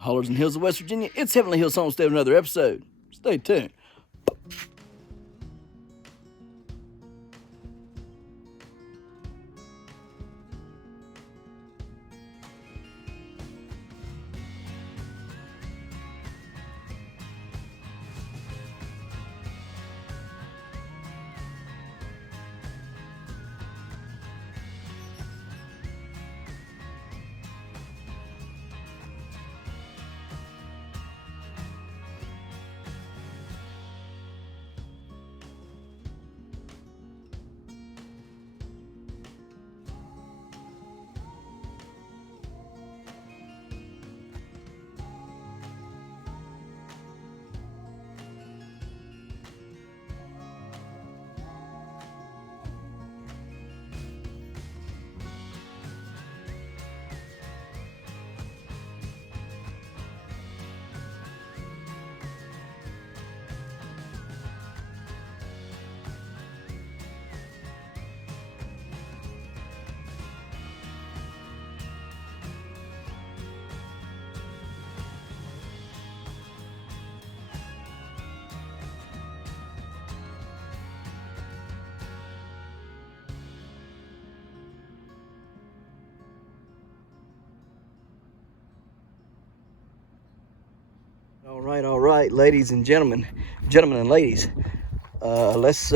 Hollers and Hills of West Virginia. It's Heavenly Hills Homestead with another episode. Stay tuned. All right, ladies and gentlemen and ladies. Let's see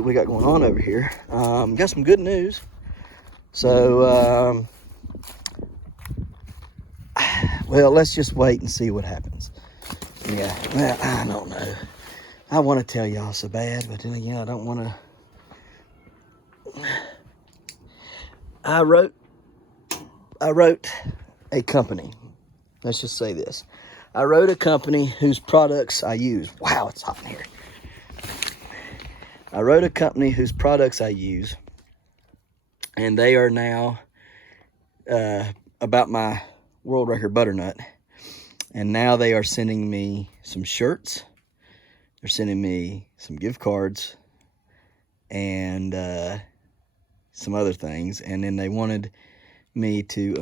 what we got going on over here. Got some good news. So, well, let's just wait and see what happens. Yeah, well, I don't know. I want to tell y'all so bad, but then again, I don't want to. I wrote a company. Let's just say this. I wrote a company whose products I use. Wow, it's hot in here. I wrote a company whose products I use, and they are now about my world record butternut. And now they are sending me some shirts. They're sending me some gift cards and some other things. And then they wanted me to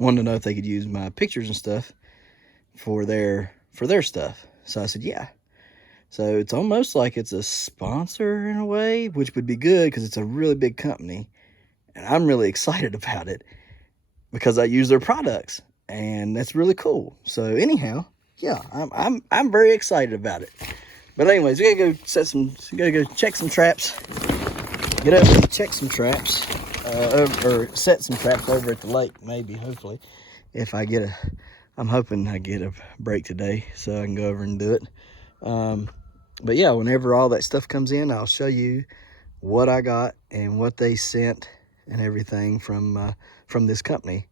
know if they could use my pictures and stuff for their stuff. So I said, yeah. So it's almost like it's a sponsor in a way, which would be good because it's a really big company. And I'm really excited about it because I use their products and that's really cool. So anyhow, yeah, I'm very excited about it. But anyways, we gotta go check some traps. Get up and check some traps, or set some traps over at the lake, maybe, hopefully, if I get I'm hoping I get a break today so I can go over and do it. But yeah, whenever all that stuff comes in, I'll show you what I got and what they sent and everything from this company,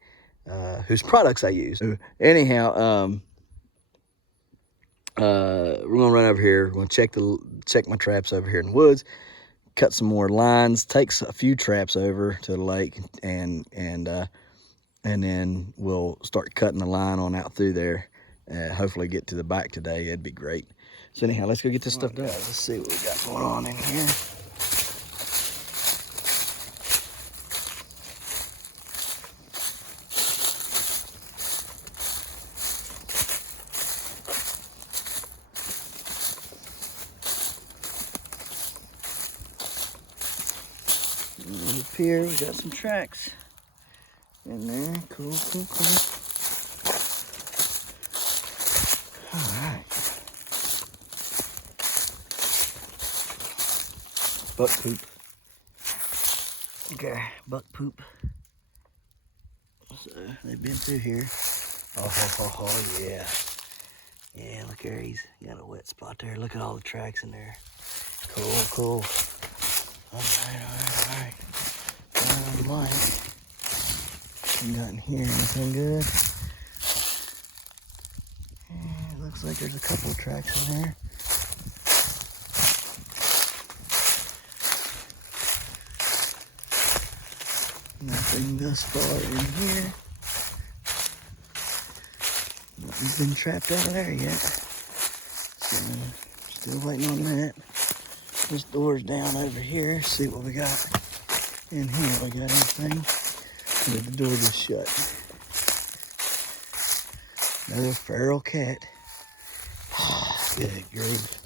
whose products I use. So anyhow, we're gonna run over here. We're gonna check my traps over here in the woods, cut some more lines, takes a few traps over to the lake, and then we'll start cutting the line on out through there. Hopefully get to the back today. It'd be great. So anyhow, let's go get this stuff done. Let's see what we got going on in here. Up here, we got some tracks in there. Cool. All right. Buck poop. Okay, buck poop. So they've been through here. Oh yeah. Yeah, look there, he's got a wet spot there. Look at all the tracks in there. Cool. All right. Mike. Got in here, anything good? Yeah, it looks like there's a couple of tracks in there. Nothing thus far in here. Nothing's been trapped over there yet. So, still waiting on that. This door's down over here. See what we got in here. We got anything? Or did the door just shut? Another feral cat. Good grief.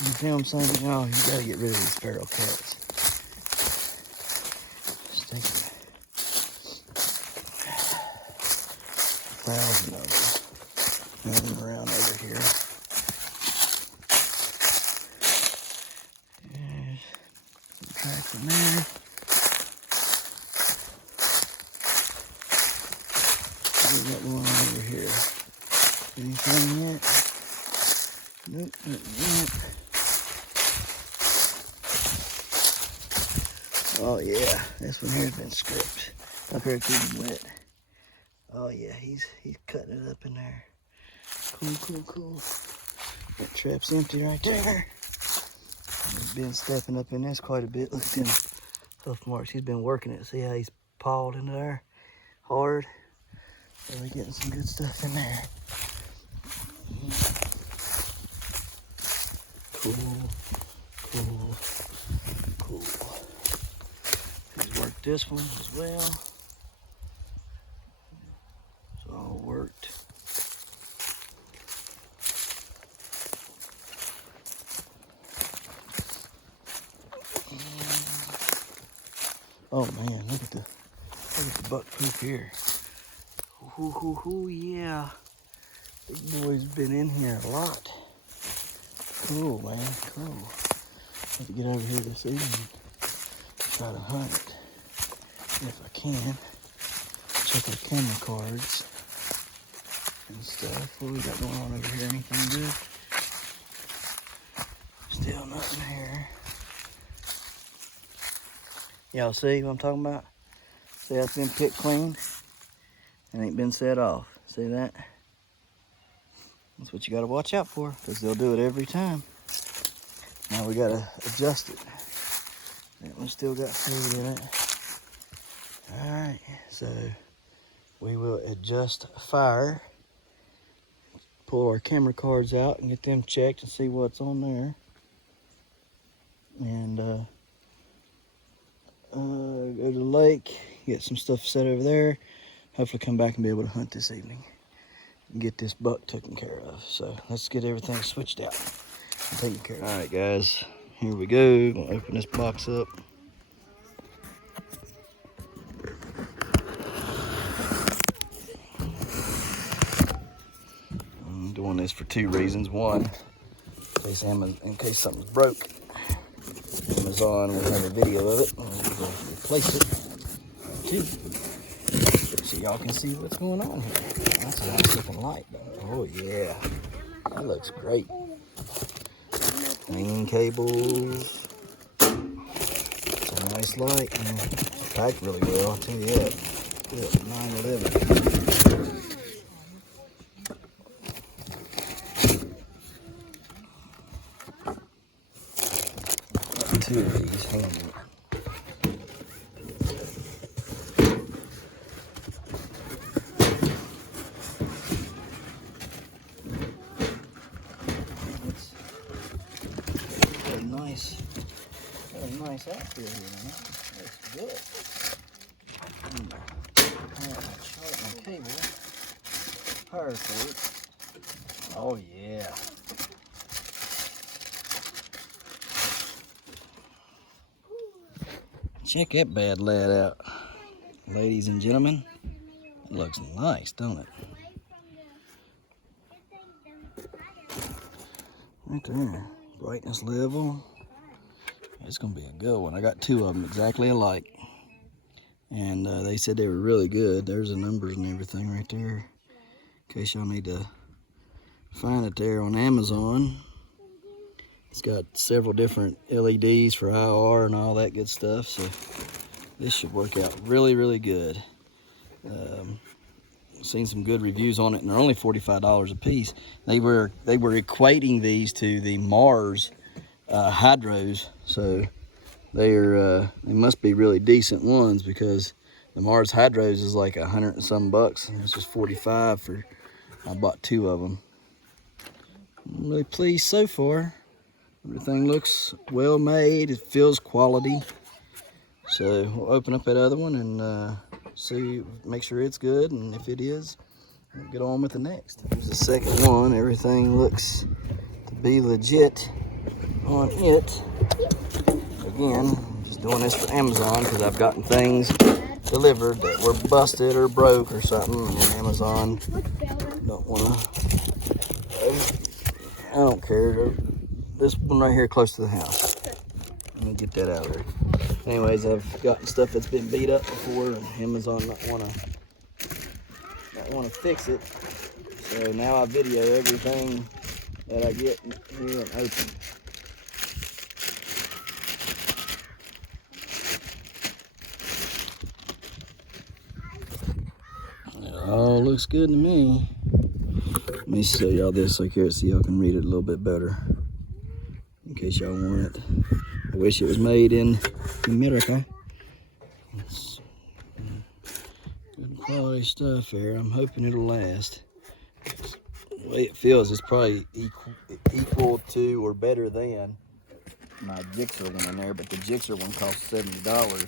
You film something? Oh, you gotta get rid of these feral cats. Just take 1,000 of them. Move them around over here. There's some tracks in there. What we got going on over here? Anything yet? Nope, nothing yet. Oh yeah, this one here's been scraped. Up here keeping wet. Oh yeah, he's cutting it up in there. Cool. That trap's empty right there. He's been stepping up in this quite a bit. Look at them hoof marks. He's been working it. See how he's pawed into there hard? Really getting some good stuff in there. Cool. He's worked this one as well. It's all worked. Oh man, look at the buck poop here. Yeah. Big boy's been in here a lot. Cool, man, cool. Have to get over here this evening. Try to hunt it if I can. Check our camera cards and stuff. What we got going on over here? Anything good? Still nothing here. Y'all see what I'm talking about? See, that's been pit cleaned and ain't been set off. See that? That's what you gotta watch out for, because they'll do it every time. Now we gotta adjust it. That one still got food in it. Alright, so we will adjust fire, pull our camera cards out and get them checked and see what's on there. And go to the lake, get some stuff set over there. Hopefully come back and be able to hunt this evening and get this buck taken care of. So let's get everything switched out and taken care of. All right, guys, here we go. Gonna open this box up. I'm doing this for two reasons. One, in case something's broke. Amazon will have a video of it and we'll replace it. Two, so y'all can see what's going on here. That's a nice looking light though. Oh yeah, that looks great. Clean cables. It's a nice light. It's packed really well, I'll tell you that. Good, 911. Two of these, hang on. Nice outfit here, man. That's good. My cable. Power cord. Oh yeah. Check that bad lad out, ladies and gentlemen. It looks nice, don't it? Right there. Brightness level. It's gonna be a good one. I got two of them exactly alike, and they said they were really good. There's the numbers and everything right there, in case y'all need to find it there on Amazon. It's got several different LEDs for IR and all that good stuff, so this should work out really, really good. Seen some good reviews on it, and they're only $45 a piece. They were equating these to the Mars hydros, so they must be really decent ones, because the Mars hydros is like $100 and some bucks, and it's just 45 for. I bought two of them. I'm really pleased so far. Everything looks well made. It feels quality. So we'll open up that other one and see, make sure it's good, and if it is, we'll get on with the next. Here's the second one. Everything looks to be legit on it. Again, I'm just doing this for Amazon because I've gotten things delivered that were busted or broke or something, and Amazon don't want to. I don't care. This one right here close to the house. Let me get that out of there. Anyways, I've gotten stuff that's been beat up before, and Amazon not want to fix it. So now I video everything that I get new and open. It all looks good to me. Let me show y'all this so y'all can read it a little bit better, in case y'all want it. I wish it was made in America. It's good quality stuff here. I'm hoping it'll last. The way it feels is probably equal to or better than my Gixxer one in there, but the Gixxer one cost $70.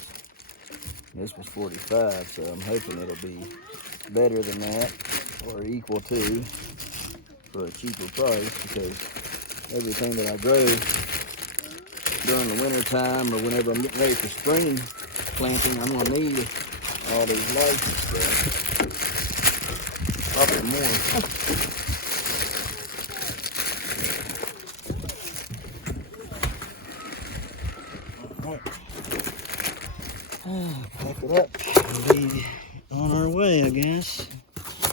This was $45, so I'm hoping it'll be better than that or equal to for a cheaper price, because everything that I grow during the winter time or whenever I'm getting ready for spring planting, I'm gonna need all these lights and stuff. Probably more. Pack it up and be on our way, I guess.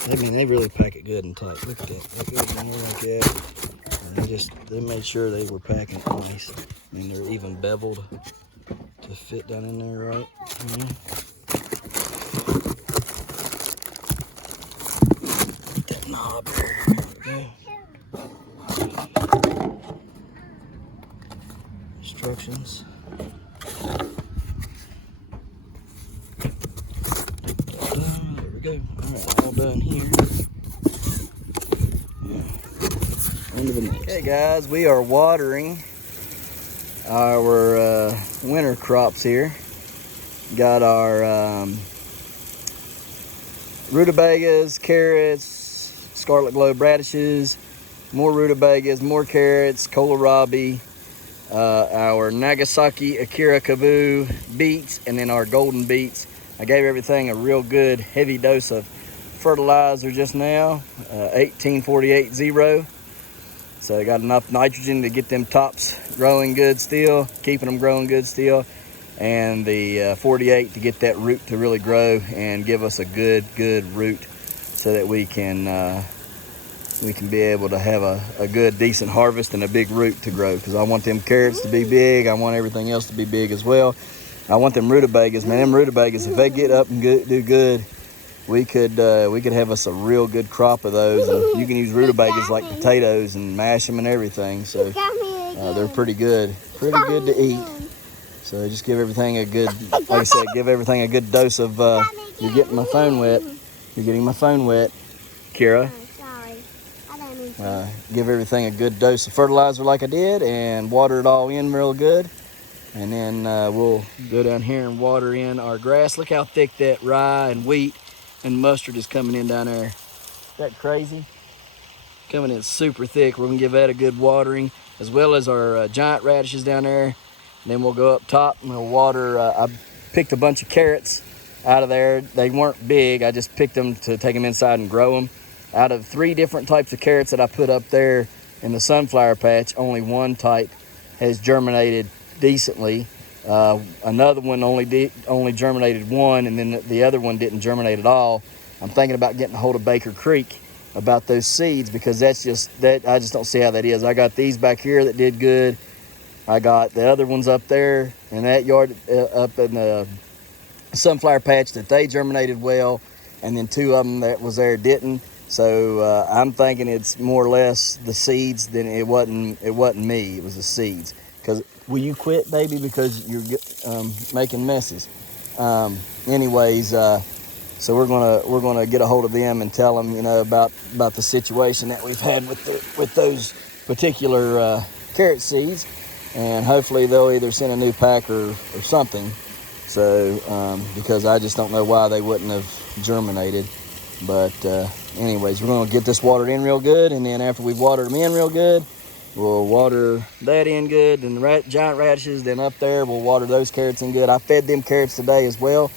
I mean, they really pack it good and tight. Look at that. That goes in there like that. And they made sure they were packing nice. I mean, they're even beveled to fit down in there right. Get that knob there. There we go. Instructions. There we go. Alright, all done here. Okay guys, we are watering our winter crops here. Got our rutabagas, carrots, scarlet globe radishes, more rutabagas, more carrots, kohlrabi, our Nagasaki Akira Kabu beets, and then our golden beets. I gave everything a real good heavy dose of fertilizer just now, 1848-0. So I got enough nitrogen to get them tops growing good still, keeping them growing good still, and the 48 to get that root to really grow and give us a good root, so that we can be able to have a good decent harvest and a big root to grow. Because I want them carrots to be big, I want everything else to be big as well. I want them rutabagas, man. Them rutabagas, if they get up and do good, we could have us a real good crop of those. And you can use rutabagas like potatoes and mash them and everything. So they're pretty good to eat. So just give everything a good, like I said, give everything a good dose of. You're getting my phone wet. You're getting my phone wet, Kira. Sorry, I don't mean to. Give everything a good dose of fertilizer like I did, and water it all in real good. And then we'll go down here and water in our grass. Look how thick that rye and wheat and mustard is coming in down there. Is that crazy? Coming in super thick. We're gonna give that a good watering, as well as our giant radishes down there. And then we'll go up top and we'll water. I picked a bunch of carrots out of there. They weren't big. I just picked them to take them inside and grow them. Out of 3 different types of carrots that I put up there in the sunflower patch, only one type has germinated decently. Another one only germinated one, and then the other one didn't germinate at all. I'm thinking about getting a hold of Baker Creek about those seeds, because I just don't see how that is. I got these back here that did good. I got the other ones up there in that yard up in the sunflower patch that they germinated well, and then 2 of them that was there didn't. So I'm thinking it's more or less the seeds than it wasn't me. It was the seeds. Because will you quit, baby? Because you're making messes. Anyways, so we're gonna get a hold of them and tell them, about the situation that we've had with those particular carrot seeds, and hopefully they'll either send a new pack or something. So because I just don't know why they wouldn't have germinated, but. anyways, we're gonna get this watered in real good, and then after we've watered them in real good, we'll water that in good, then the giant radishes, then up there we'll water those carrots in good. I fed them carrots today as well,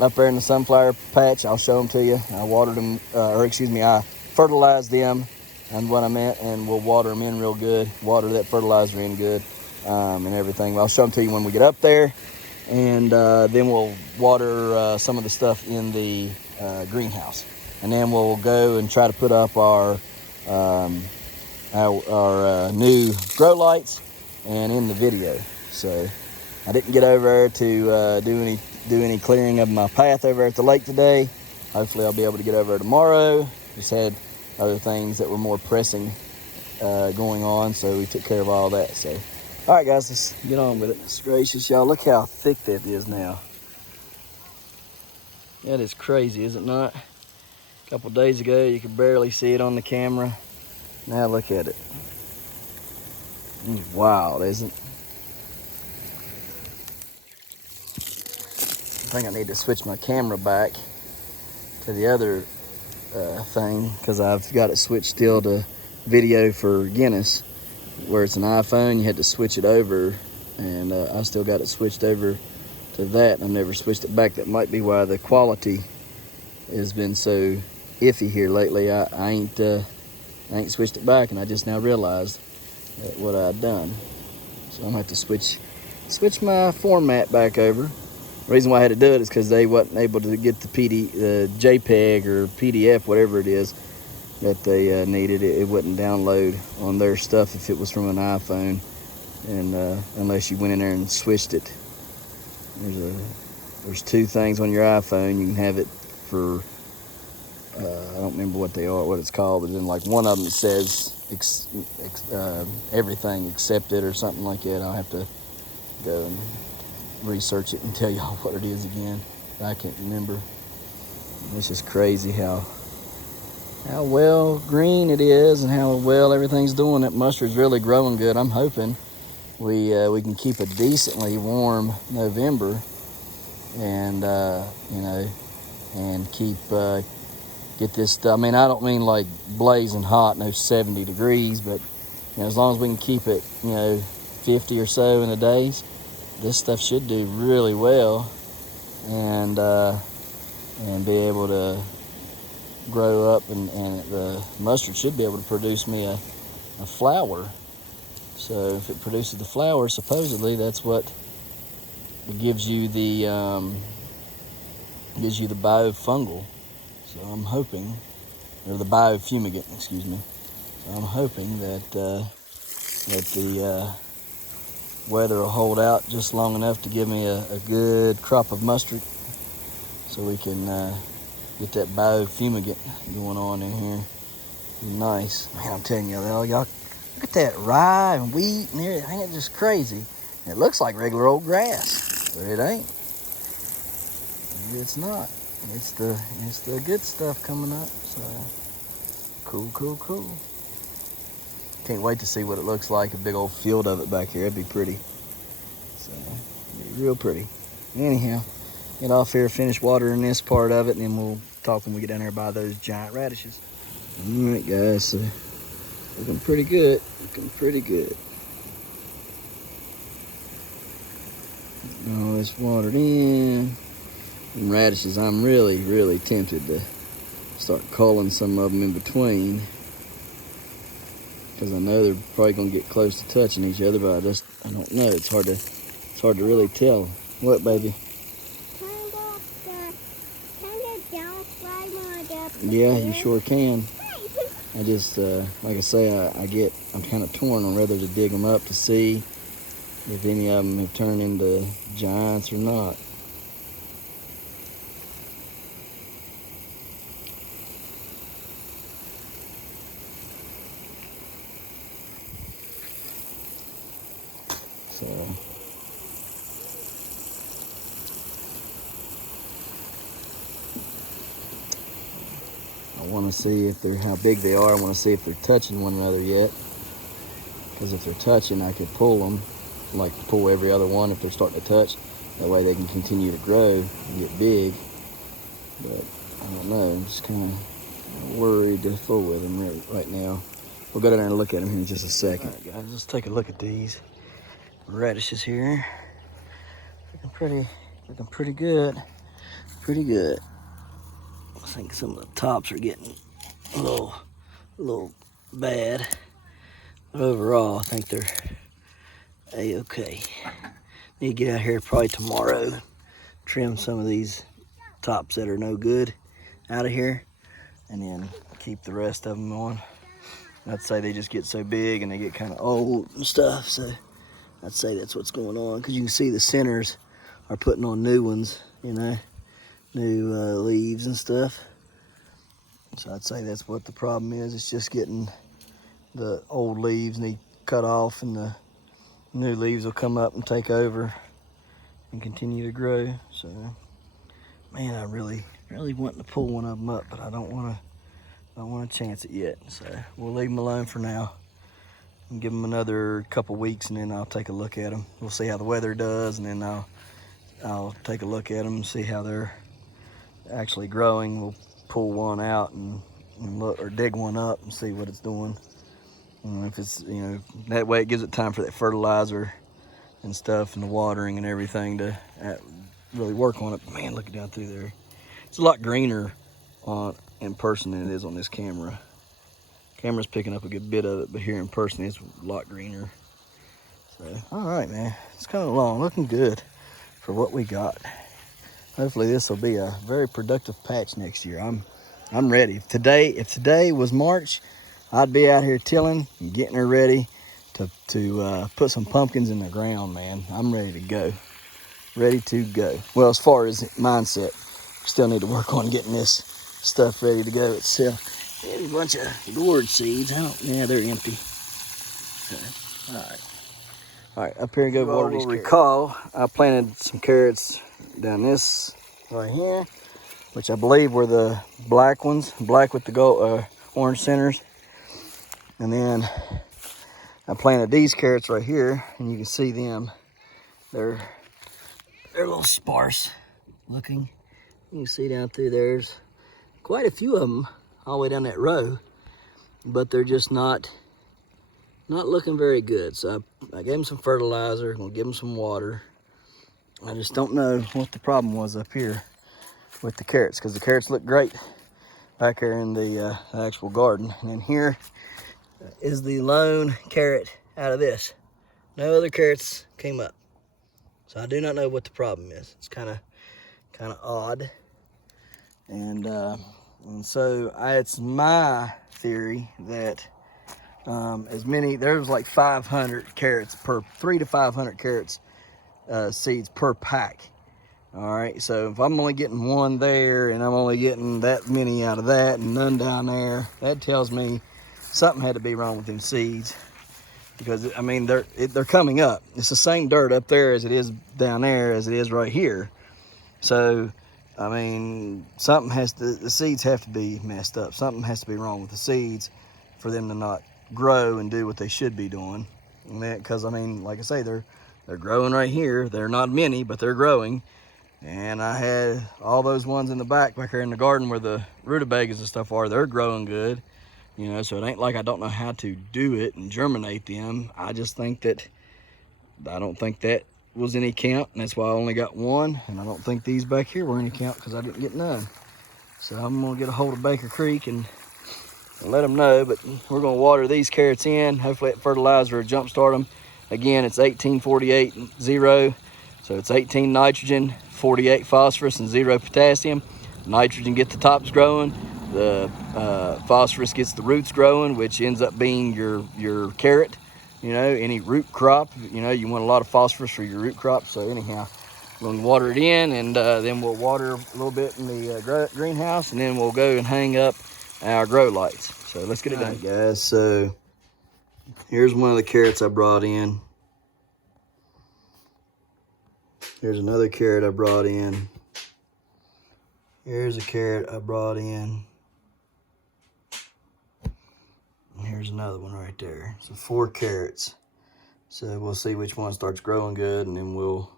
up there in the sunflower patch. I'll show them to you. I watered them, I fertilized them, and what I meant, and we'll water them in real good, water that fertilizer in good, and everything. I'll show them to you when we get up there, and then we'll water some of the stuff in the greenhouse, and then we'll go and try to put up our new grow lights and in the video. So I didn't get over there to do any clearing of my path over at the lake today. Hopefully I'll be able to get over there tomorrow. Just had other things that were more pressing going on, so we took care of all that. So all right, guys, let's get on with it. It's gracious, y'all. Look how thick that is now. That is crazy, is it not? A couple days ago you could barely see it on the camera. Now look at it. It's wild, isn't it? I think I need to switch my camera back to the other thing, because I've got it switched still to video for Guinness, where it's an iPhone. You had to switch it over, and I still got it switched over to that. I've never switched it back. That might be why the quality has been so iffy here lately. I ain't switched it back, and I just now realized what I'd done. So I'm gonna have to switch my format back over. The reason why I had to do it is because they wasn't able to get the JPEG or PDF, whatever it is that they needed. It wouldn't download on their stuff if it was from an iPhone, and unless you went in there and switched it. There's two things on your iPhone. You can have it for I don't remember what they are, what it's called, but then like one of them says everything accepted or something like that. I'll have to go and research it and tell y'all what it is again. I can't remember. It's just crazy how well green it is and how well everything's doing. That mustard's really growing good. I'm hoping we can keep a decently warm November, and and keep get this stuff. I mean, I don't mean like blazing hot, no 70 degrees, but as long as we can keep it 50 or so in the days, this stuff should do really well, and be able to grow up, and the mustard should be able to produce me a flower. So if it produces the flower, supposedly that's what gives you the biofungal. So I'm hoping, or the biofumigant, excuse me. So I'm hoping that the weather will hold out just long enough to give me a good crop of mustard, so we can get that biofumigant going on in here. Nice. Man, I'm telling y'all, look at that rye and wheat and everything. Ain't it just crazy? And it looks like regular old grass, but it ain't. It's not. It's the good stuff coming up. So cool. Can't wait to see what it looks like, a big old field of it back here. It'd be pretty. So, it'd be real pretty. Anyhow, get off here, finish watering this part of it, and then we'll talk when we get down there by those giant radishes. All right, guys, so looking pretty good. All this watered in. And radishes, I'm really tempted to start culling some of them in between, because I know they're probably gonna get close to touching each other, but I don't know. It's hard to really tell. What, baby? Yeah, you sure can. I just like I say, I'm kind of torn on whether to dig them up to see if any of them have turned into giants or not. So I want to see how big they are. I want to see if they're touching one another yet. Because if they're touching, I could pull them, like pull every other one if they're starting to touch. That way they can continue to grow and get big. But I don't know. I'm just kind of I'm worried to fool with them right now. We'll go down there and look at them here in just a second. All right, guys, let's take a look at these radishes here. Looking pretty good. Pretty good. I think some of the tops are getting a little bad, but overall, I think they're a-okay. Need to get out here probably tomorrow, trim some of these tops that are no good out of here, and then keep the rest of them on. I'd say they just get so big and they get kind of old and stuff, so I'd say that's what's going on, because you can see the centers are putting on new ones, you know, new leaves and stuff. So I'd say that's what the problem is. It's just getting the old leaves need cut off, and the new leaves will come up and take over and continue to grow. So, man, I really wanting to pull one of them up, but I don't want to chance it yet. So we'll leave them alone for now and give them another couple weeks, and then I'll take a look at them. We'll see how the weather does, and then I'll take a look at them and see how they're actually growing. We'll pull one out and look, or dig one up and see what it's doing. If it's, you know, that way it gives it time for that fertilizer and stuff and the watering and everything to really work on it. But man, looking down through there, it's a lot greener in person than it is on this camera. Camera's picking up a good bit of it, but here in person it's a lot greener. So, all right, man, it's coming along, looking good for what we got. Hopefully this will be a very productive patch next year. I'm ready. If today was March, I'd be out here tilling and getting her ready to put some pumpkins in the ground, man. I'm ready to go. Ready to go. Well, as far as mindset, still need to work on getting this stuff ready to go itself. There's a bunch of gourd seeds. Yeah, they're empty. So, all right, up here and go water these carrots. Recall, I planted some carrots down this right here, which I believe were the black ones, black with the gold, orange centers. And then I planted these carrots right here, and you can see them. They're a little sparse looking. You can see down through there's quite a few of them all the way down that row, but they're just not looking very good. So I gave them some fertilizer. I'm gonna give them some water. I just don't know what the problem was up here with the carrots, because the carrots look great back there in the actual garden. And then here is the lone carrot out of this. No other carrots came up. So I do not know what the problem is. It's kind of odd. And so it's my theory that there's like 500 carrots per 300 to 500 carrots seeds per pack. All right, so if I'm only getting one there and I'm only getting that many out of that and none down there, that tells me something had to be wrong with them seeds, because I mean they're coming up. It's the same dirt up there as it is down there as it is right here. So I mean, the seeds have to be messed up. Something has to be wrong with the seeds for them to not grow and do what they should be doing. And that, because I mean, like I say, they're growing right here. They're not many, but they're growing. And I had all those ones in the back here in the garden where the rutabagas and stuff are. They're growing good, you know. So it ain't like I don't know how to do it and germinate them. I just think that I don't think that was any count, and that's why I only got one. And I don't think these back here were any count, because I didn't get none. So I'm gonna get a hold of Baker Creek and let them know. But we're gonna water these carrots in. Hopefully that fertilizer will jumpstart them. Again, it's 18-48-0. So it's 18 nitrogen, 48 phosphorus, and 0 potassium. Nitrogen gets the tops growing. The phosphorus gets the roots growing, which ends up being your carrot. You know, any root crop, you know, you want a lot of phosphorus for your root crop. So anyhow, we're gonna water it in, and then we'll water a little bit in the greenhouse, and then we'll go and hang up our grow lights. So let's get it done, guys. So here's one of the carrots I brought in. Here's another carrot I brought in. Here's a carrot I brought in. And here's another one right there. So 4 carrots. So we'll see which one starts growing good, and then we'll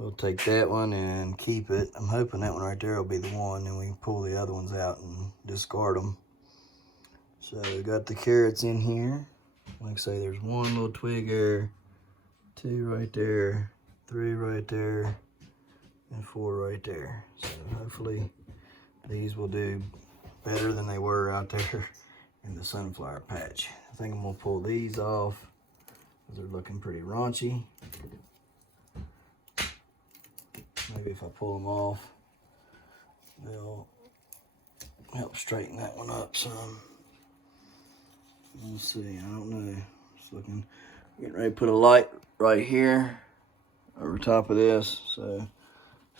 we'll take that one and keep it. I'm hoping that one right there will be the one, and we can pull the other ones out and discard them. So we got the carrots in here. Like I say, there's one little twig there, 2 right there, 3 right there, and 4 right there. So hopefully these will do better than they were out there in the sunflower patch. I think I'm gonna pull these off because they're looking pretty raunchy. Maybe if I pull them off, they'll help straighten that one up some. We'll see, I don't know. Just looking, getting ready to put a light right here over top of this. So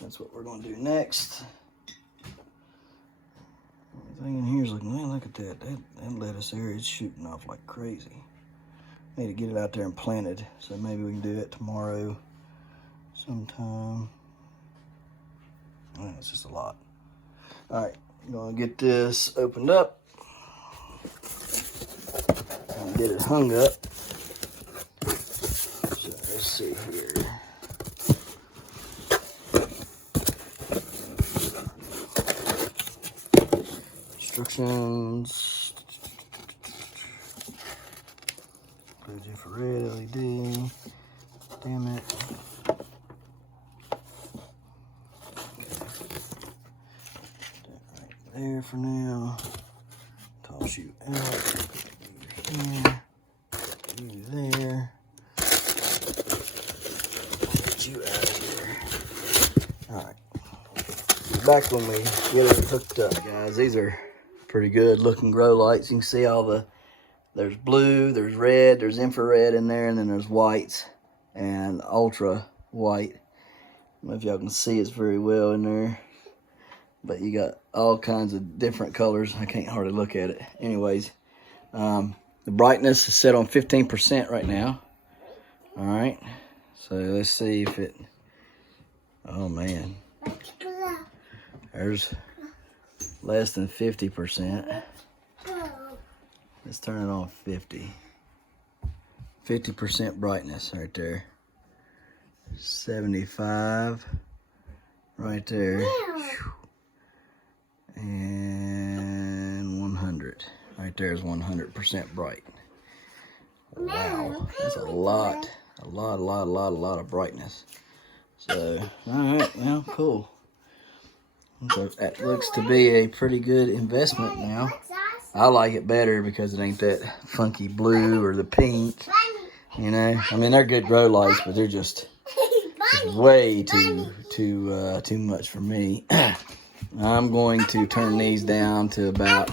that's what we're gonna do next. Everything in here is looking, man, look at that. That lettuce area is shooting off like crazy. Need to get it out there and planted. So maybe we can do it tomorrow sometime. Man, it's just a lot. All right, I'm gonna get this opened up and get it hung up. So let's see here. Instructions. Includes infrared LED. Damn it. There for now. Toss you out. Here. You there. Get you out of here. Alright. Back when we get it hooked up, guys. These are pretty good looking grow lights. You can see all the, there's blue, there's red, there's infrared in there, and then there's whites and ultra white. I don't know if y'all can see it's very well in there. But you got all kinds of different colors. I can't hardly look at it. Anyways, the brightness is set on 15% right now. All right. So let's see if it, oh man. There's less than 50%. Let's turn it on 50. 50% brightness right there. 75 right there. And 100. Right there is 100% bright. Wow, that's a lot of brightness. So, all right, yeah, cool. So that looks to be a pretty good investment now. I like it better because it ain't that funky blue or the pink. You know, I mean they're good grow lights, but they're just way too much for me. I'm going to turn these down to about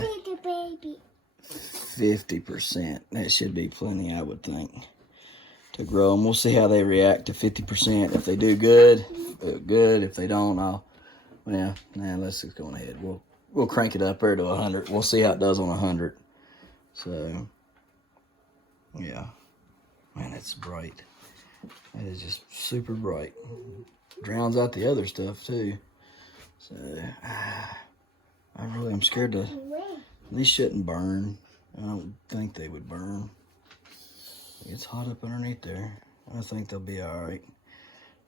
50%. That should be plenty, I would think, to grow them. We'll see how they react to 50%. If they do good, good. If they don't, let's just go ahead. We'll crank it up there to 100. We'll see how it does on 100. So, yeah. Man, it's bright. It is just super bright. Drowns out the other stuff, too. So, I really am scared to, these shouldn't burn. I don't think they would burn. It's hot up underneath there. I think they'll be all right.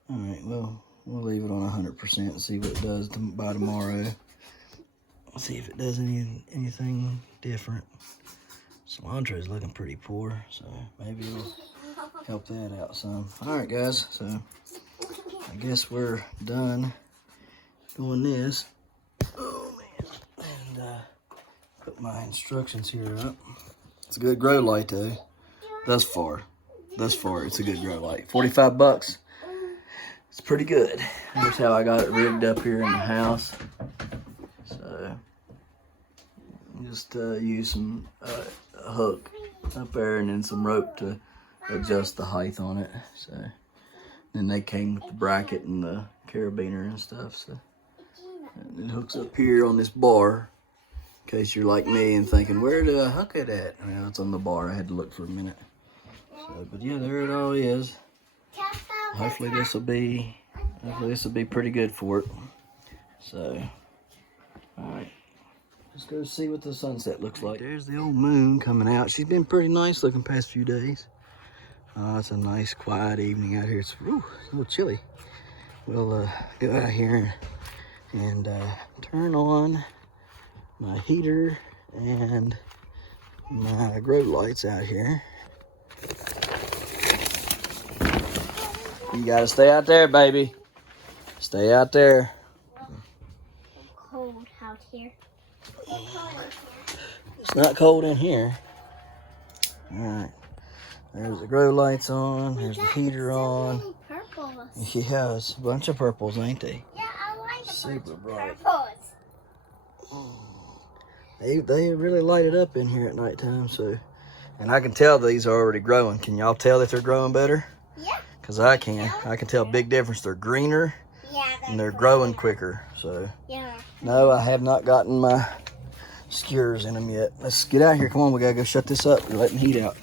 All right, well, we'll leave it on 100% and see what it does by tomorrow. See if it does anything different. Cilantro is looking pretty poor, so maybe it'll help that out some. All right, guys, so I guess we're done doing this. Oh man, and put my instructions here up. It's a good grow light though. Thus far, it's a good grow light. 45 bucks. It's pretty good. Here's how I got it rigged up here in the house. So just use some hook up there and then some rope to adjust the height on it. So then they came with the bracket and the carabiner and stuff. So and it hooks up here on this bar. In case you're like me and thinking, where do I hook it at? Well, it's on the bar. I had to look for a minute. So, but yeah, there it all is. Hopefully this will be pretty good for it. So, all right, let's go see what the sunset looks like. There's the old moon coming out. She's been pretty nice looking past few days. It's a nice quiet evening out here. It's a little chilly. we'll go out here and turn on my heater and my grow lights out here. You gotta stay out there, baby. Stay out there. Cold out here. It's not cold in here. All right. There's the grow lights on. There's the heater on. Purples. Yeah, it's a bunch of purples, ain't they? Yeah, I like Super bright. purples. They really light it up in here at nighttime, so. And I can tell these are already growing. Can y'all tell that they're growing better? Yeah. Because I can. I can tell a big difference. They're greener and they're growing quicker. So, Yeah. no, I have not gotten my skewers in them yet. Let's get out here. Come on, we gotta go shut this up. We're letting heat out.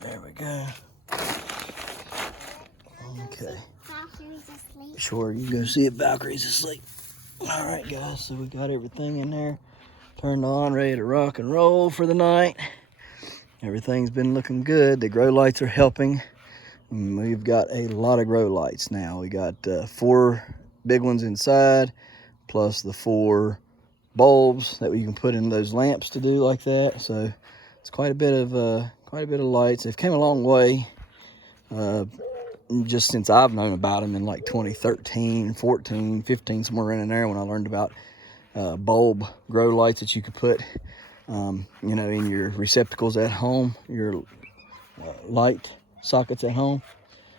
There we go. Okay. Valkyrie's asleep. Sure, you go see if Valkyrie's asleep. All right, guys, so we got everything in there turned on, ready to rock and roll for the night. Everything's been looking good. The grow lights are helping. We've got a lot of grow lights now. We got 4 big ones inside, plus the 4 bulbs that you can put in those lamps to do like that. So it's quite a bit of lights. They've came a long way. Just since I've known about them in like 2013, 14, 15, somewhere in there when I learned about bulb grow lights that you could put, you know, in your receptacles at home, your light sockets at home.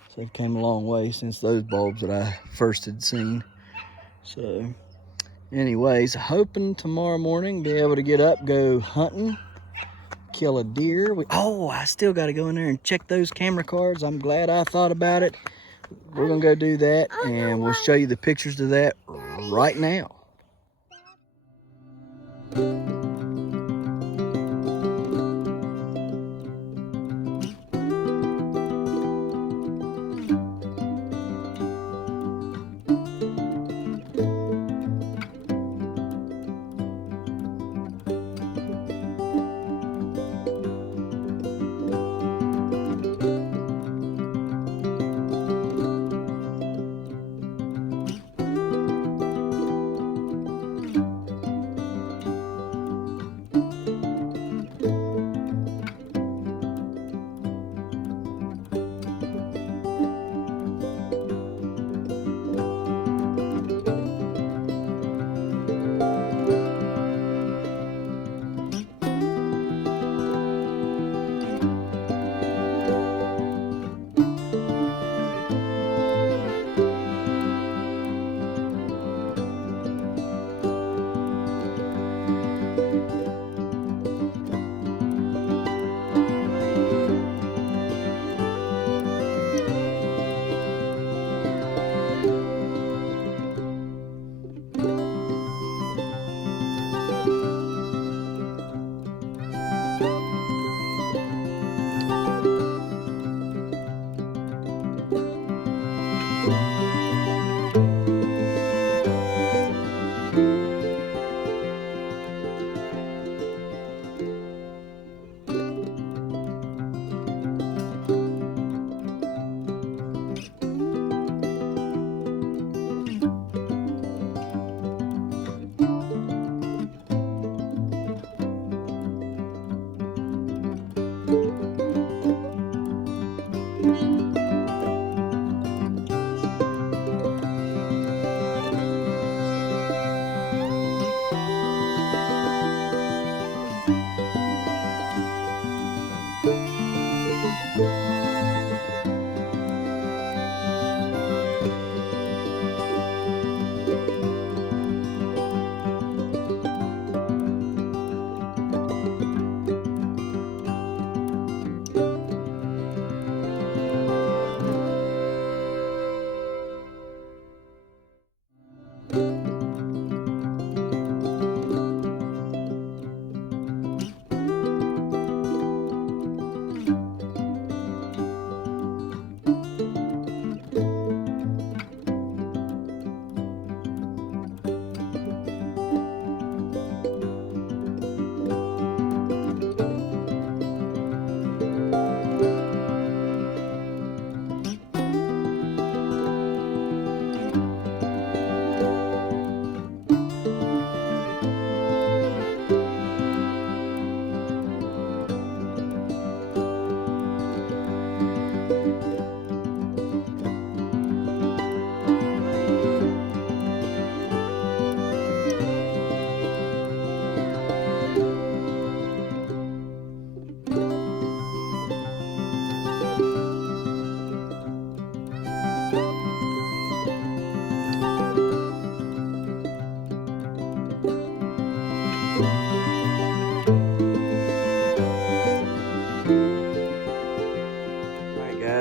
So they've came a long way since those bulbs that I first had seen. So anyways, hoping tomorrow morning be able to get up, go hunting, kill a deer. Oh, I still got to go in there and check those camera cards. I'm glad I thought about it. We're gonna go do that, and we'll show you the pictures of that right now.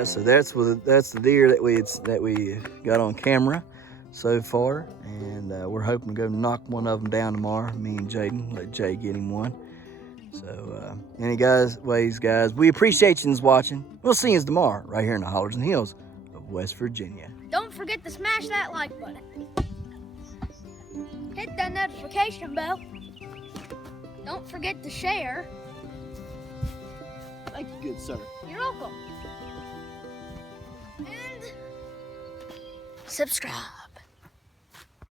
guys, so that's the deer that we got on camera so far, and we're hoping to go knock one of them down tomorrow. Me and Jaden, let Jay get him one. So anyways, guys, we appreciate you watching. We'll see you tomorrow right here in the Hollers and Hills of West Virginia. Don't forget to smash that like button. Hit that notification bell. Don't forget to share. Thank you, good sir. You're welcome. And subscribe.